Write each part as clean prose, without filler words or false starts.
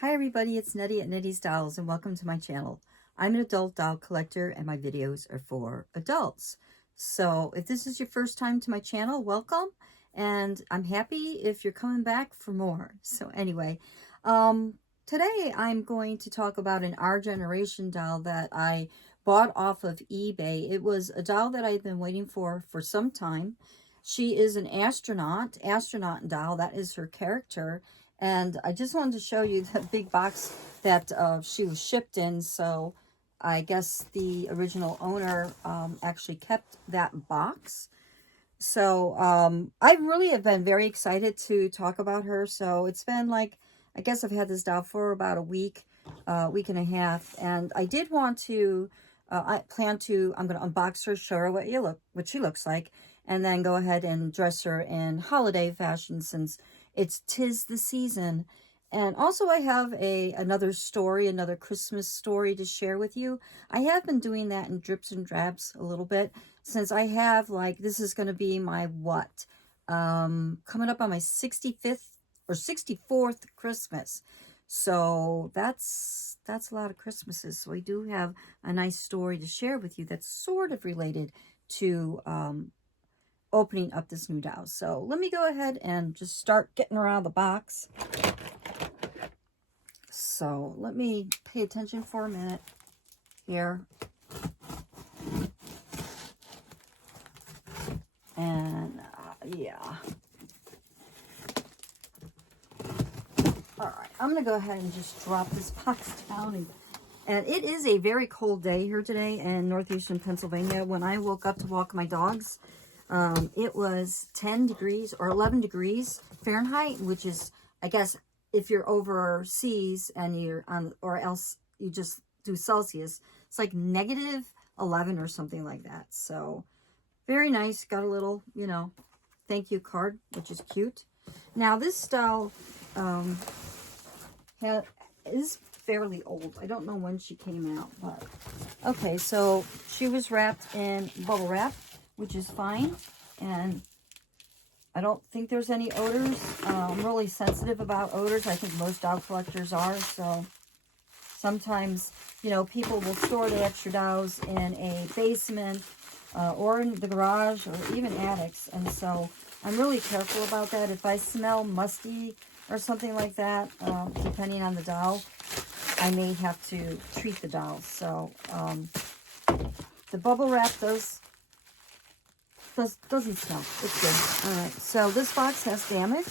Hi everybody, it's Nettie at Nettie's Dolls and welcome to my channel. I'm an adult doll collector and my videos are for adults. So if this is your first time to my channel, welcome, and I'm happy if you're coming back for more. So anyway, today I'm going to talk about an Our Generation doll that I bought off of eBay. It was a doll that I've been waiting for some time. She is an astronaut doll. That is her character. And I just wanted to show you the big box that she was shipped in. So I guess the original owner actually kept that box. So I really have been very excited to talk about her. So it's been like, I guess I've had this doll for about a week and a half. And I did want to, I'm going to unbox her, show her what she looks like, and then go ahead and dress her in holiday fashion since tis the season. And also I have another Christmas story to share with you. I have been doing that in drips and drabs a little bit since I have, like, this is going to be my coming up on my 65th or 64th Christmas. So that's a lot of Christmases. So I do have a nice story to share with you that's sort of related to opening up this new doll. So let me go ahead and just start getting her out of the box. So let me pay attention for a minute here. And yeah. All right, I'm going to go ahead and just drop this box down. And it is a very cold day here today in northeastern Pennsylvania. When I woke up to walk my dogs, it was 10 degrees or 11 degrees Fahrenheit, which is, I guess, if you're overseas and you're on, or else you just do Celsius, it's like negative 11 or something like that. So very nice. Got a little, thank you card, which is cute. Now this doll is fairly old. I don't know when she came out, but okay. So she was wrapped in bubble wrap, which is fine, and I don't think there's any odors. I'm really sensitive about odors. I think most doll collectors are. So sometimes, people will store the extra dolls in a basement or in the garage or even attics. And so I'm really careful about that. If I smell musty or something like that, depending on the doll, I may have to treat the doll. So the bubble wrap doesn't smell. It's good. All right. So this box has damage.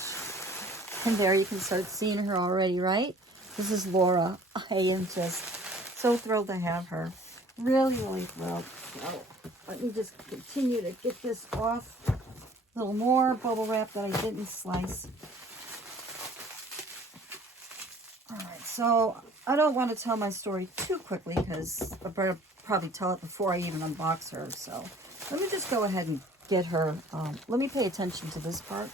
And there you can start seeing her already, right? This is Laura. I am just so thrilled to have her. Really, really thrilled. So let me just continue to get this off. A little more bubble wrap that I didn't slice. All right. So I don't want to tell my story too quickly because I better probably tell it before I even unbox her. So let me just go ahead and get her. Let me pay attention to this part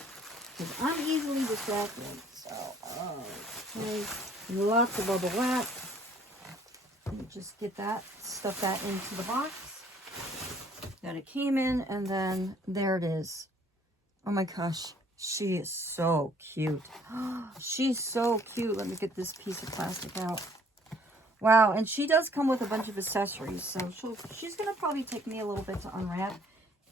because I'm easily distracted. So, okay, lots of bubble wrap. Let me just get that, stuff that into the box that it came in, and then there it is. Oh my gosh, she is so cute. She's so cute. Let me get this piece of plastic out. Wow, and she does come with a bunch of accessories, so she's going to probably take me a little bit to unwrap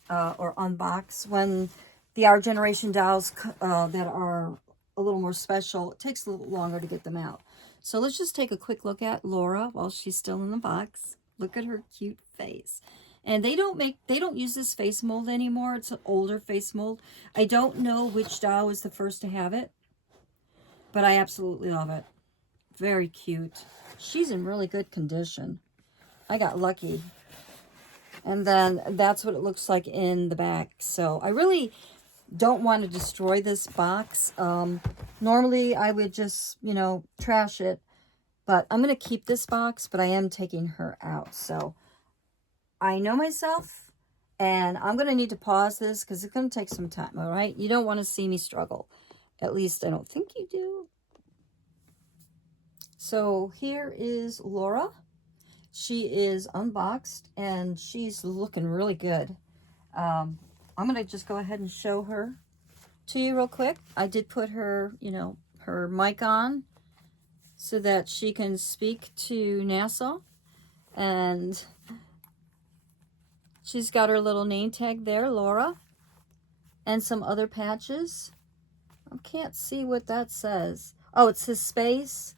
or unbox. When the Our Generation dolls that are a little more special, it takes a little longer to get them out. So let's just take a quick look at Laura while she's still in the box. Look at her cute face. And they don't use this face mold anymore. It's an older face mold. I don't know which doll was the first to have it, but I absolutely love it. Very cute. She's in really good condition. I got lucky. And then that's what it looks like in the back. So I really don't want to destroy this box. Normally I would just, trash it. But I'm going to keep this box, but I am taking her out. So I know myself, and I'm going to need to pause this because it's going to take some time, all right? You don't want to see me struggle. At least I don't think you do. So here is Laura. She is unboxed, and she's looking really good. I'm going to just go ahead and show her to you real quick. I did put her, her mic on. so that she can speak to NASA. And she's got her little name tag there, Laura, and some other patches. I can't see what that says. Oh, it says space.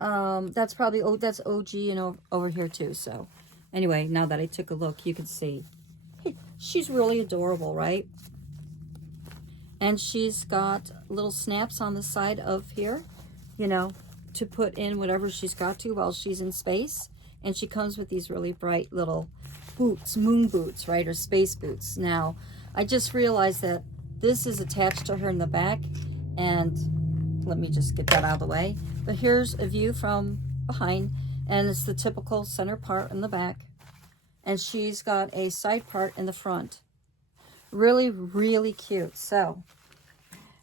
That's probably, oh, that's OG and over here too. So anyway, now that I took a look, you can see she's really adorable, right? And she's got little snaps on the side of here, you know, to put in whatever she's got to while she's in space. And she comes with these really bright little boots, moon boots, right, or space boots. Now, I just realized that this is attached to her in the back, and let me just get that out of the way. But here's a view from behind, and it's the typical center part in the back. And she's got a side part in the front. Really, really cute. So,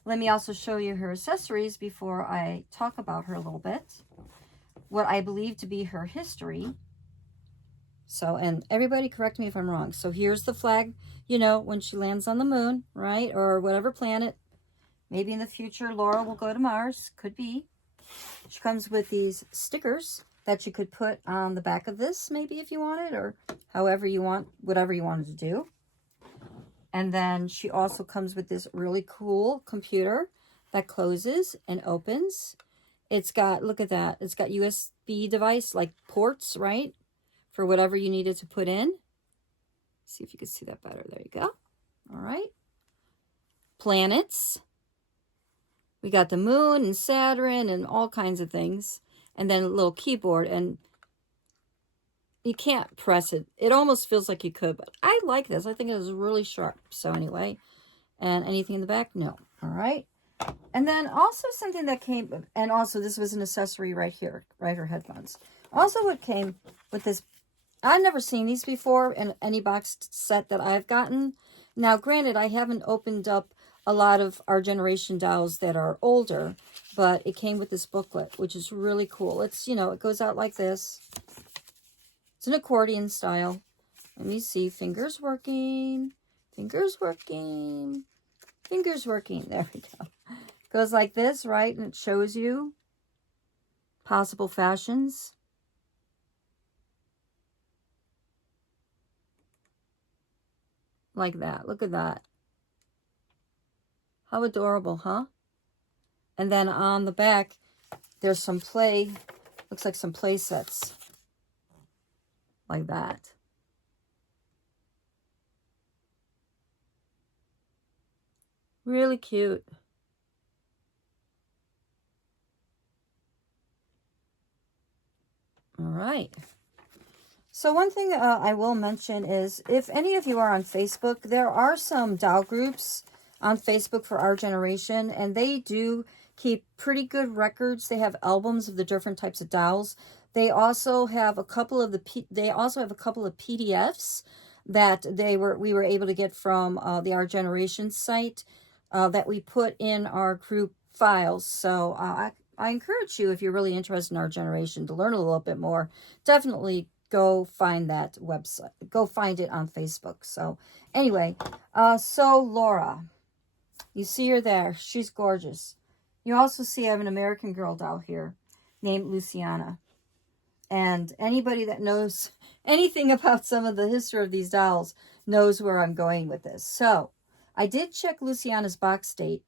let me also show you her accessories before I talk about her a little bit. What I believe to be her history. So, and everybody correct me if I'm wrong. So here's the flag, you know, when she lands on the moon, right? Or whatever planet. Maybe in the future, Laura will go to Mars. Could be. She comes with these stickers that you could put on the back of this, maybe if you wanted, or however you want, whatever you wanted to do. And then she also comes with this really cool computer that closes and opens. It's got, look at that, it's got USB device, like ports, right? For whatever you needed to put in. See if you can see that better. There you go. All right. Planets. We got the moon and Saturn and all kinds of things. And then a little keyboard. And you can't press it. It almost feels like you could, but I like this. I think it is really sharp. So anyway, and anything in the back? No. All right. And then also something that came, and also this was an accessory right here, right? Her headphones. Also what came with this, I've never seen these before in any box set that I've gotten. Now, granted, I haven't opened up a lot of our generation dolls that are older, but it came with this booklet, which is really cool. It's, you know, it goes out like this. It's an accordion style. Let me see. Fingers working. Fingers working. Fingers working. There we go. Goes like this, right? And it shows you possible fashions. Like that. Look at that. How adorable, huh? And then on the back, there's some play. Looks like some play sets. Like that. Really cute. All right. So one thing I will mention is, if any of you are on Facebook, there are some doll groups on Facebook for our generation, and they do keep pretty good records. They have albums of the different types of dolls. They also have a couple of PDFs that we were able to get from the Our Generation site that we put in our group files. So I encourage you, if you're really interested in our generation, to learn a little bit more. Definitely go find that website. Go find it on Facebook. So anyway, so Laura, you see her there. She's gorgeous. You also see I have an American Girl doll here named Luciana. And anybody that knows anything about some of the history of these dolls knows where I'm going with this. So I did check Luciana's box date.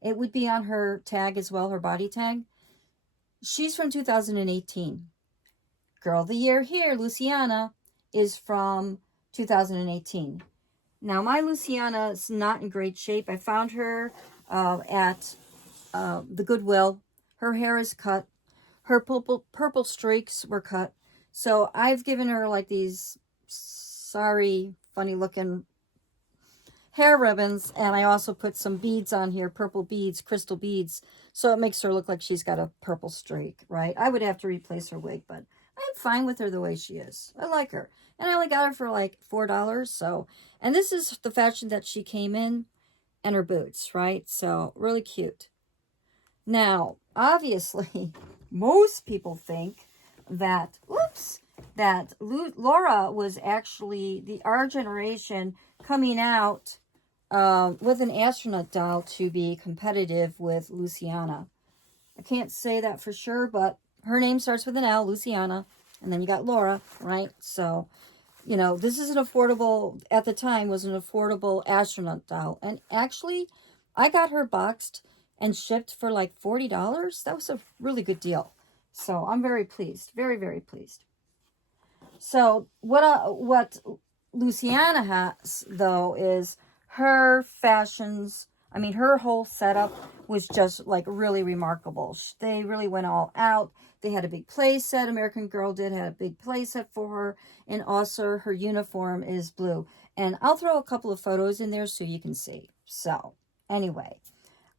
It would be on her tag as well, her body tag. She's from 2018. Girl of the Year here, Luciana, is from 2018. Now, my Luciana is not in great shape. I found her at the Goodwill. Her hair is cut. Her purple streaks were cut. So I've given her like these sorry, funny looking hair ribbons. And I also put some beads on here, purple beads, crystal beads. So it makes her look like she's got a purple streak, right? I would have to replace her wig, but I'm fine with her the way she is. I like her. And I only got her for like $4. So, and this is the fashion that she came in, and her boots, right? So really cute. Now, obviously, most people think that, Laura was actually our generation coming out with an astronaut doll to be competitive with Luciana. I can't say that for sure, but her name starts with an L, Luciana. And then you got Laura, right? So, you know, this is an affordable, at the time, was an affordable astronaut doll. And actually, I got her boxed and shipped for like $40. That was a really good deal. So I'm very pleased. Very, very pleased. So what Luciana has, though, is her fashions. I mean, her whole setup was just like really remarkable. They really went all out. They had a big play set. American Girl had a big play set for her. And also her uniform is blue. And I'll throw a couple of photos in there so you can see. So anyway,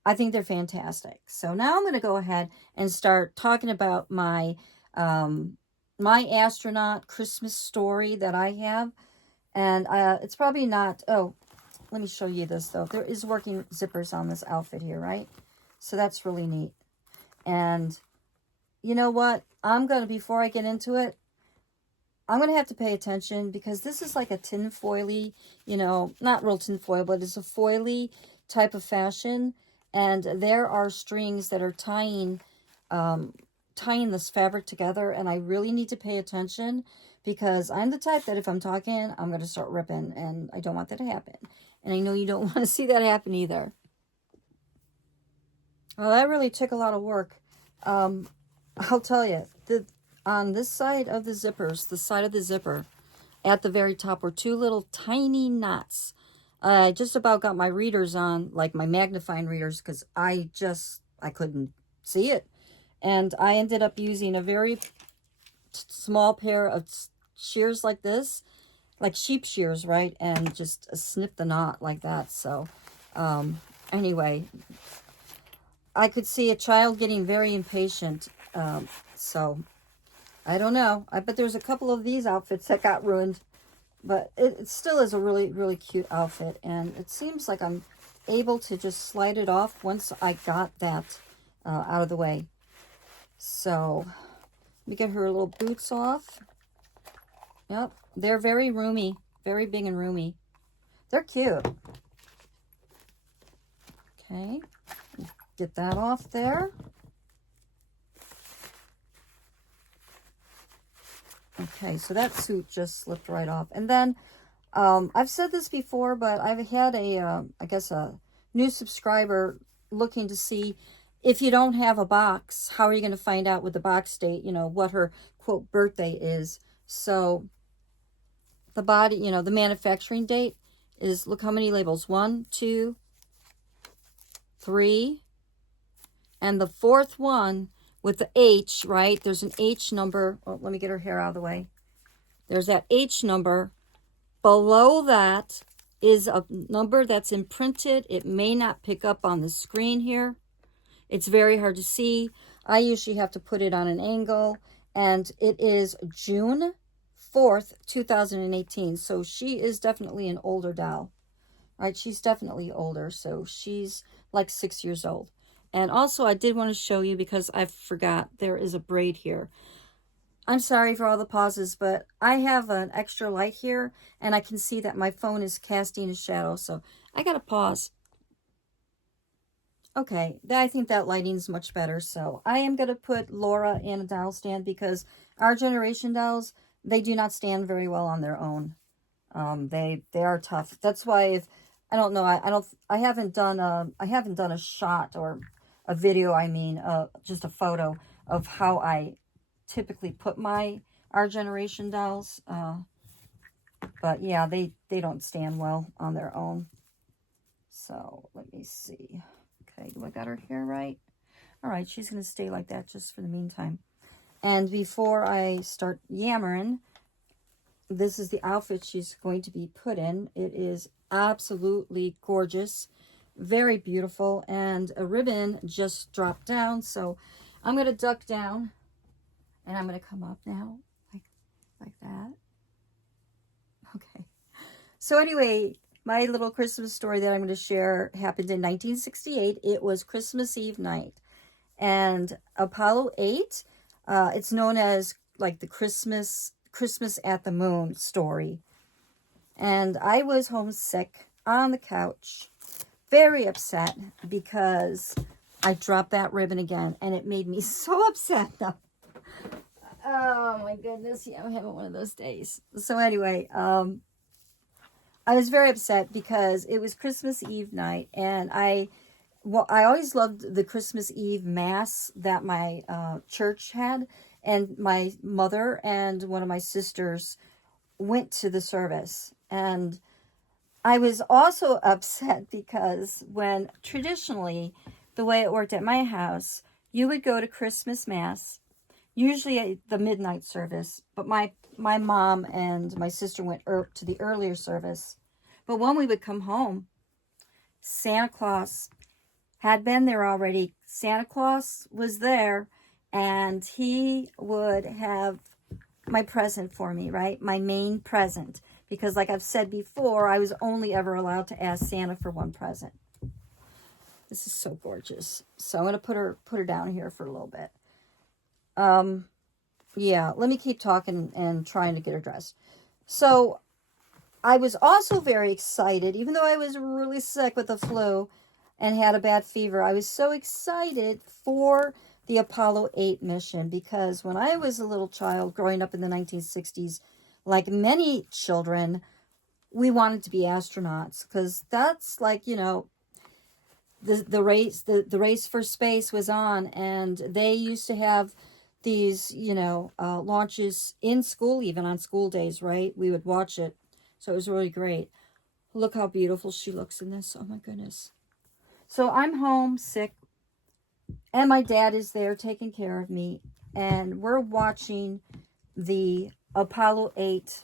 I think they're fantastic. So now I'm going to go ahead and start talking about my my astronaut Christmas story that I have. And it's probably not, oh, let me show you this though. There is working zippers on this outfit here, right? So that's really neat. And you know what? I'm going to, before I get into it, I'm going to have to pay attention because this is like a tinfoily, you know, not real tinfoil, but it's a foily type of fashion. And there are strings that are tying this fabric together, and I really need to pay attention because I'm the type that if I'm talking, I'm going to start ripping, and I don't want that to happen. And I know you don't want to see that happen either. Well, that really took a lot of work. I'll tell you, on this side of the zippers, the side of the zipper, at the very top were two little tiny knots. I just about got my readers on, like my magnifying readers, because I couldn't see it. And I ended up using a very small pair of shears like this, like sheep shears, right? And just snip the knot like that. So anyway, I could see a child getting very impatient. So I don't know. I bet there's a couple of these outfits that got ruined. But it still is a really, really cute outfit. And it seems like I'm able to just slide it off once I got that out of the way. So let me get her little boots off. Yep, they're very roomy, very big and roomy. They're cute. Okay, get that off there. Okay, so that suit just slipped right off. And then I've said this before, but I've had I guess a new subscriber looking to see if you don't have a box, how are you going to find out with the box date, you know, what her, quote, birthday is. So the body, you know, the manufacturing date is, look how many labels, 1, 2, 3, and the fourth one with the H, right? There's an H number. Oh, let me get her hair out of the way. There's that H number. Below that is a number that's imprinted. It may not pick up on the screen here. It's very hard to see. I usually have to put it on an angle. And it is June 4th, 2018. So she is definitely an older doll. Right? She's definitely older. So she's like 6 years old. And also I did want to show you, because I forgot, there is a braid here. I'm sorry for all the pauses, but I have an extra light here, and I can see that my phone is casting a shadow, so I gotta pause. Okay, I think that lighting is much better, so I am gonna put Laura in a doll stand, because our generation dolls, they do not stand very well on their own. They are tough. That's why if I don't know, I haven't done a shot or a video. I mean, just a photo of how I typically put our generation dolls, but yeah, they don't stand well on their own. So let me see. Okay, do I got her hair right? All right, she's gonna stay like that just for the meantime. And before I start yammering, this is the outfit she's going to be put in. It is absolutely gorgeous, very beautiful, and a ribbon just dropped down, so I'm gonna duck down. And I'm going to come up now, like that. Okay. So anyway, my little Christmas story that I'm going to share happened in 1968. It was Christmas Eve night. And Apollo 8, it's known as like the Christmas at the Moon story. And I was homesick on the couch, very upset because I dropped that ribbon again, and it made me so upset. Oh my goodness, yeah, I'm having one of those days. So anyway, I was very upset because it was Christmas Eve night, and I always loved the Christmas Eve Mass that my church had, and my mother and one of my sisters went to the service. And I was also upset because when traditionally, the way it worked at my house, you would go to Christmas Mass, usually at the midnight service, but my mom and my sister went to the earlier service. But when we would come home, Santa Claus had been there already. Santa Claus was there, and he would have my present for me, right? My main present. Because like I've said before, I was only ever allowed to ask Santa for one present. This is so gorgeous. So I'm going to put her down here for a little bit. Yeah, let me keep talking and trying to get her dressed. So I was also very excited, even though I was really sick with the flu and had a bad fever. I was so excited for the Apollo 8 mission, because when I was a little child growing up in the 1960s, like many children, we wanted to be astronauts, because that's like, you know, the race for space was on, and they used to have these, you know, launches in school, even on school days, right? We would watch it. So it was really great. Look how beautiful she looks in this. Oh my goodness. So I'm home sick, and my dad is there taking care of me, and we're watching the Apollo 8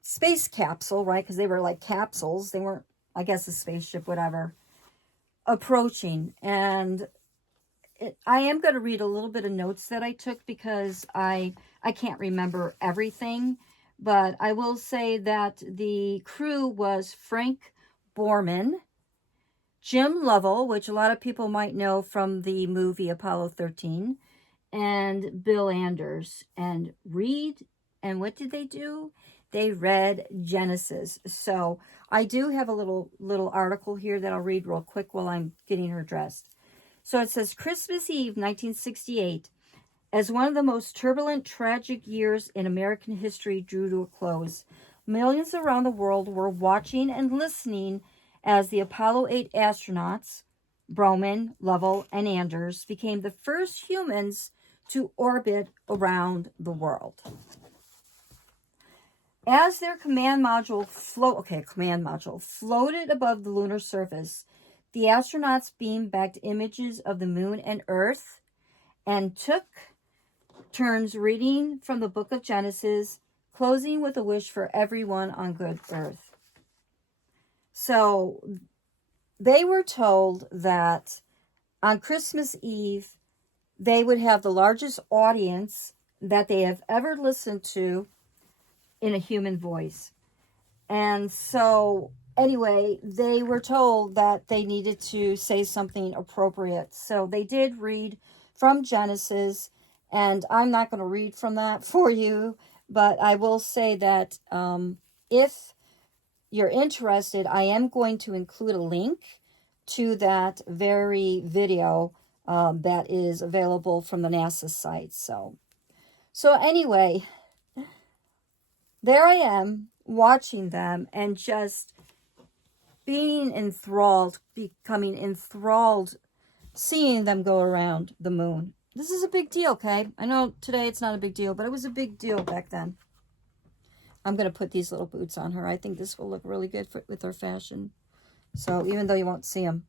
space capsule, right? Because they were like capsules. They weren't, I guess, a spaceship, whatever, approaching. And I am going to read a little bit of notes that I took, because I can't remember everything. But I will say that the crew was Frank Borman, Jim Lovell, which a lot of people might know from the movie Apollo 13, and Bill Anders. And read, and what did they do? They read Genesis. So I do have a little article here that I'll read real quick while I'm getting her dressed. So it says, Christmas Eve, 1968, as one of the most turbulent, tragic years in American history drew to a close, millions around the world were watching and listening as the Apollo 8 astronauts, Borman, Lovell, and Anders, became the first humans to orbit around the world. As their command module floated above the lunar surface, the astronauts beamed back images of the moon and Earth and took turns reading from the book of Genesis, closing with a wish for everyone on good Earth. So they were told that on Christmas Eve, they would have the largest audience that they have ever listened to in a human voice. And so anyway, they were told that they needed to say something appropriate. So they did read from Genesis, and I'm not going to read from that for you, but I will say that if you're interested, I am going to include a link to that very video that is available from the NASA site. So anyway, there I am watching them and just being enthralled, becoming enthralled, seeing them go around the moon. This is a big deal, okay? I know today it's not a big deal, but it was a big deal back then. I'm going to put these little boots on her. I think this will look really good with her fashion. So even though you won't see them.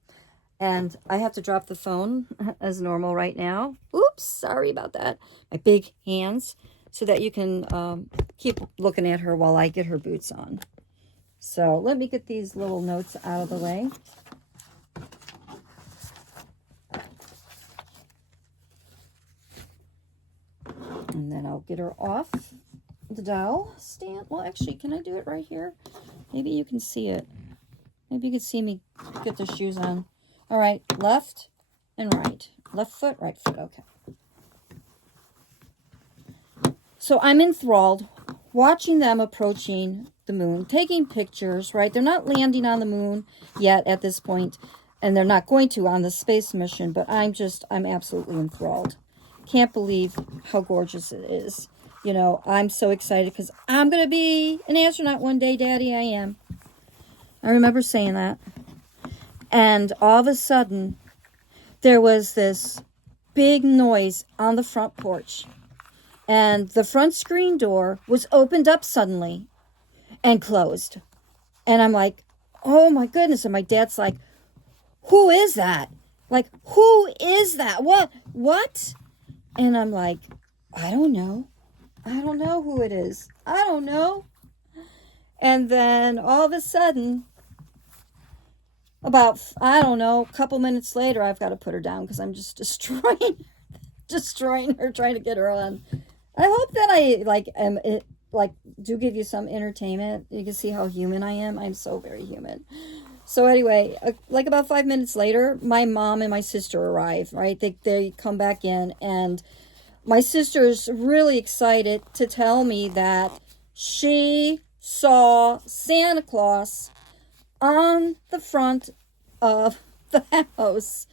And I have to drop the phone as normal right now. Oops, sorry about that. My big hands, so that you can keep looking at her while I get her boots on. So let me get these little notes out of the way. And then I'll get her off the dowel stand. Well, actually, can I do it right here? Maybe you can see it. Maybe you can see me get the shoes on. All right, left and right. Left foot, right foot. Okay. So I'm enthralled watching them approaching the moon, taking pictures, right? They're not landing on the moon yet at this point. And they're not going to on the space mission, but I'm absolutely enthralled. Can't believe how gorgeous it is. You know, I'm so excited because I'm going to be an astronaut one day, Daddy. I am. I remember saying that. And all of a sudden, there was this big noise on the front porch. And the front screen door was opened up suddenly and closed. And I'm like, oh my goodness. And my dad's like, who is that? Like, who is that? What? And I'm like, I don't know. I don't know who it is. I don't know. And then all of a sudden, about, I don't know, a couple minutes later, I've got to put her down because I'm just destroying her, trying to get her on. I hope that I do give you some entertainment. You can see how human I am. I'm so very human. So anyway, like about 5 minutes later, my mom and my sister arrive, right? They come back in, and my sister's really excited to tell me that she saw Santa Claus on the front of the house,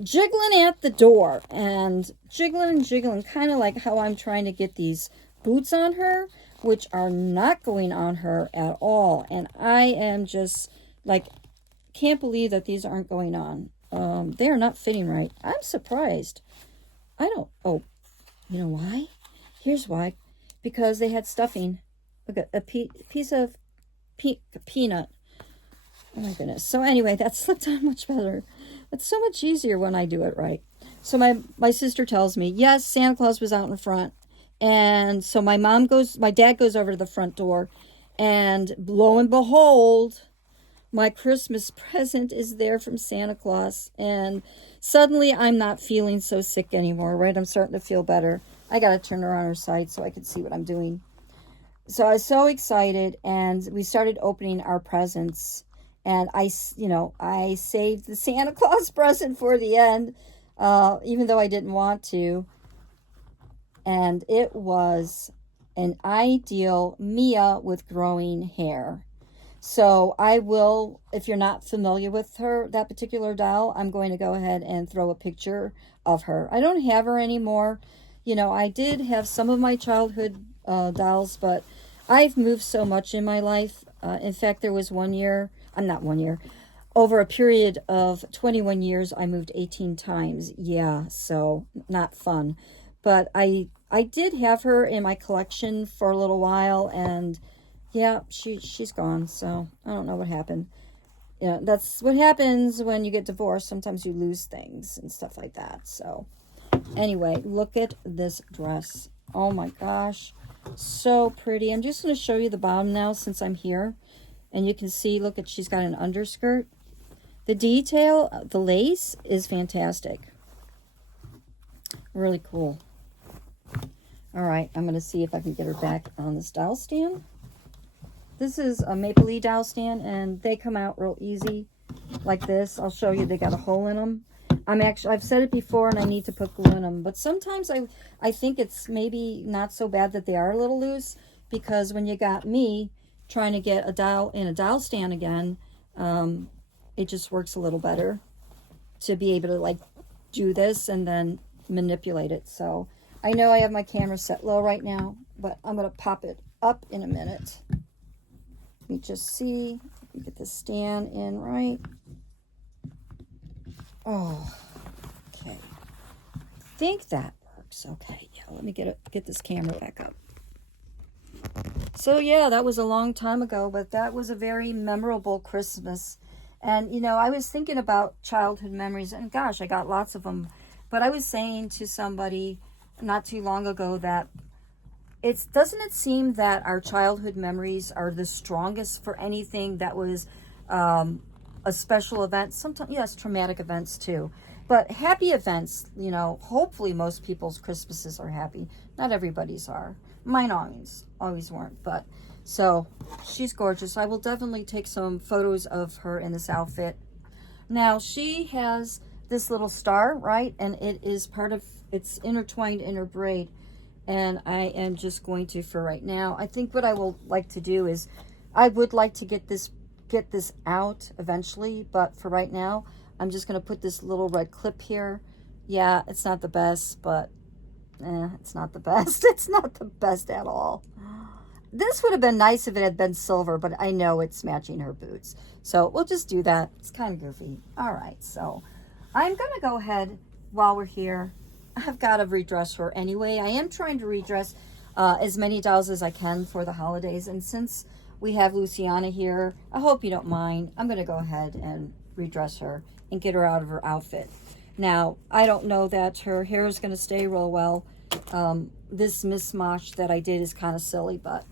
jiggling at the door, and jiggling, kind of like how I'm trying to get these boots on her, which are not going on her at all. And I am just like, can't believe that these aren't going on. They are not fitting right. I'm surprised. Oh, you know why? Here's why. Because they had stuffing. Look at a piece of peanut. Oh my goodness. So anyway, that slipped on much better. It's so much easier when I do it right. So my sister tells me, yes, Santa Claus was out in front. And so my dad goes over to the front door, and lo and behold, my Christmas present is there from Santa Claus. And suddenly I'm not feeling so sick anymore, right? I'm starting to feel better. I got to turn her on her side so I can see what I'm doing. So I was so excited, and we started opening our presents. And I saved the Santa Claus present for the end, even though I didn't want to. And it was an ideal Mia with growing hair. So I will, if you're not familiar with her, that particular doll, I'm going to go ahead and throw a picture of her. I don't have her anymore. You know, I did have some of my childhood dolls, but I've moved so much in my life. In fact, there was over a period of 21 years, I moved 18 times. Yeah, so not fun. But I did have her in my collection for a little while, and yeah, she's gone. So I don't know what happened. Yeah, that's what happens when you get divorced. Sometimes you lose things and stuff like that. So anyway, look at this dress. Oh my gosh, so pretty. I'm just going to show you the bottom now since I'm here. And you can see, look at, she's got an underskirt. The detail, the lace is fantastic. Really cool. All right, I'm going to see if I can get her back on this doll stand. This is a Maple Leaf doll stand, and they come out real easy like this. I'll show you. They got a hole in them. I've said it before, and I need to put glue in them. But sometimes I think it's maybe not so bad that they are a little loose, because when you got me trying to get a doll in a doll stand again, it just works a little better to be able to like do this and then manipulate it. So I know I have my camera set low right now, but I'm going to pop it up in a minute. Let me just see if we get the stand in right. Oh, okay. I think that works. Okay, yeah, let me get this camera back up. So yeah, that was a long time ago, but that was a very memorable Christmas. And, you know, I was thinking about childhood memories, and gosh, I got lots of them. But I was saying to somebody not too long ago that doesn't it seem that our childhood memories are the strongest for anything that was a special event? Sometimes, yes, traumatic events too. But happy events, you know, hopefully most people's Christmases are happy. Not everybody's are. Mine always weren't. But so she's gorgeous. I will definitely take some photos of her in this outfit. Now she has this little star, right? And it's intertwined in her braid. And I am just going to, for right now, I think what I will like to do is, I would like to get this get this out eventually, but for right now, I'm just going to put this little red clip here. Yeah, it's not the best, but it's not the best. It's not the best at all. This would have been nice if it had been silver, but I know it's matching her boots. So we'll just do that. It's kind of goofy. All right, so I'm going to go ahead while we're here. I've got to redress her anyway. I am trying to redress as many dolls as I can for the holidays. And since we have Luciana here, I hope you don't mind. I'm going to go ahead and redress her and get her out of her outfit. Now, I don't know that her hair is going to stay real well. This mismatch that I did is kind of silly, but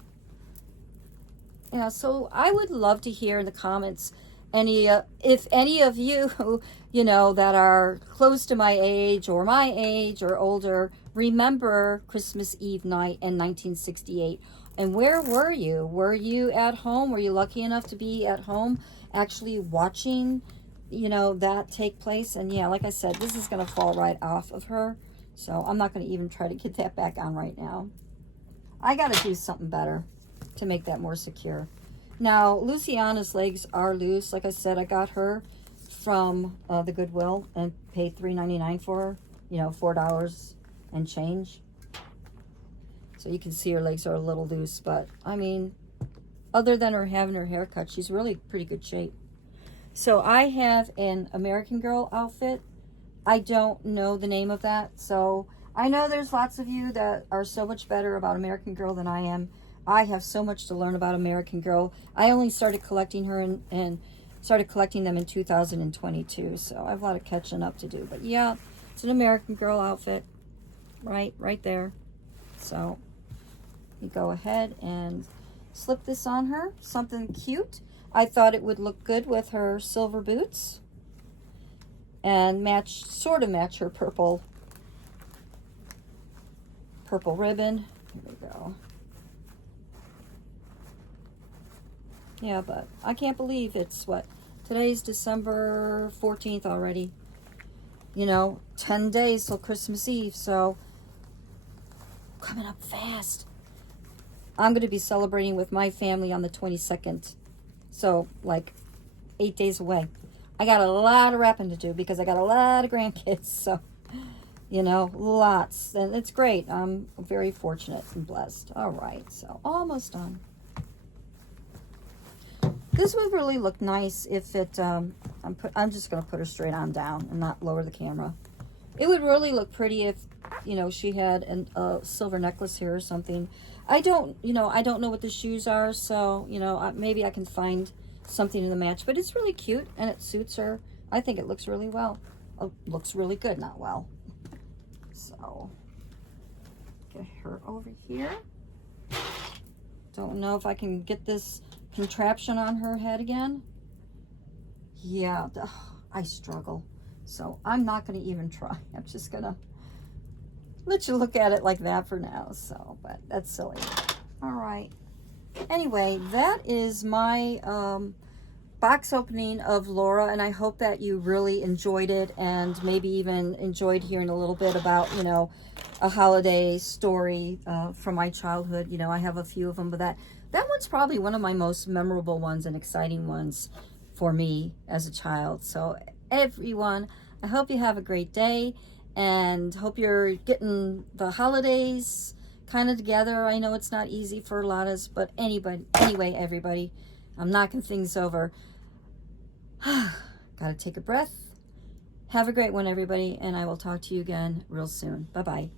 yeah, so I would love to hear in the comments if any of you, you know, that are close to my age or older, remember Christmas Eve night in 1968. And where were you? Were you at home? Were you lucky enough to be at home actually watching, you know, that take place? And yeah, like I said, this is going to fall right off of her. So I'm not going to even try to get that back on right now. I got to do something better to make that more secure. Now, Luciana's legs are loose. Like I said, I got her from the Goodwill and paid $3.99 for her. You know, $4 and change. So you can see her legs are a little loose. But, I mean, other than her having her hair cut, she's really pretty good shape. So I have an American Girl outfit. I don't know the name of that. So I know there's lots of you that are so much better about American Girl than I am. I have so much to learn about American Girl. I only started collecting her and started collecting them in 2022. So I have a lot of catching up to do. But yeah, it's an American Girl outfit. Right there. So you go ahead and slip this on her. Something cute. I thought it would look good with her silver boots. And sort of match her purple ribbon. Here we go. Yeah, but I can't believe it's today's December 14th already. You know, 10 days till Christmas Eve, so coming up fast. I'm going to be celebrating with my family on the 22nd. So, like, 8 days away. I got a lot of wrapping to do because I got a lot of grandkids, so, you know, lots. And it's great. I'm very fortunate and blessed. All right, so almost done. This would really look nice if it, I'm just going to put her straight on down and not lower the camera. It would really look pretty if, you know, she had a silver necklace here or something. I don't know what the shoes are, so, you know, maybe I can find something in the match. But it's really cute, and it suits her. I think it looks really well. Oh, looks really good, not well. So, get her over here. Don't know if I can get this contraption on her head again. Yeah, I struggle. So I'm not going to even try. I'm just going to let you look at it like that for now. So, but that's silly. All right. Anyway, that is my box opening of Laura, and I hope that you really enjoyed it and maybe even enjoyed hearing a little bit about, you know, a holiday story from my childhood. You know, I have a few of them, but that one's probably one of my most memorable ones and exciting ones for me as a child. So everyone, I hope you have a great day and hope you're getting the holidays kind of together. I know it's not easy for a lot of us, but anyway, everybody, I'm knocking things over. Gotta take a breath. Have a great one, everybody, and I will talk to you again real soon. Bye-bye.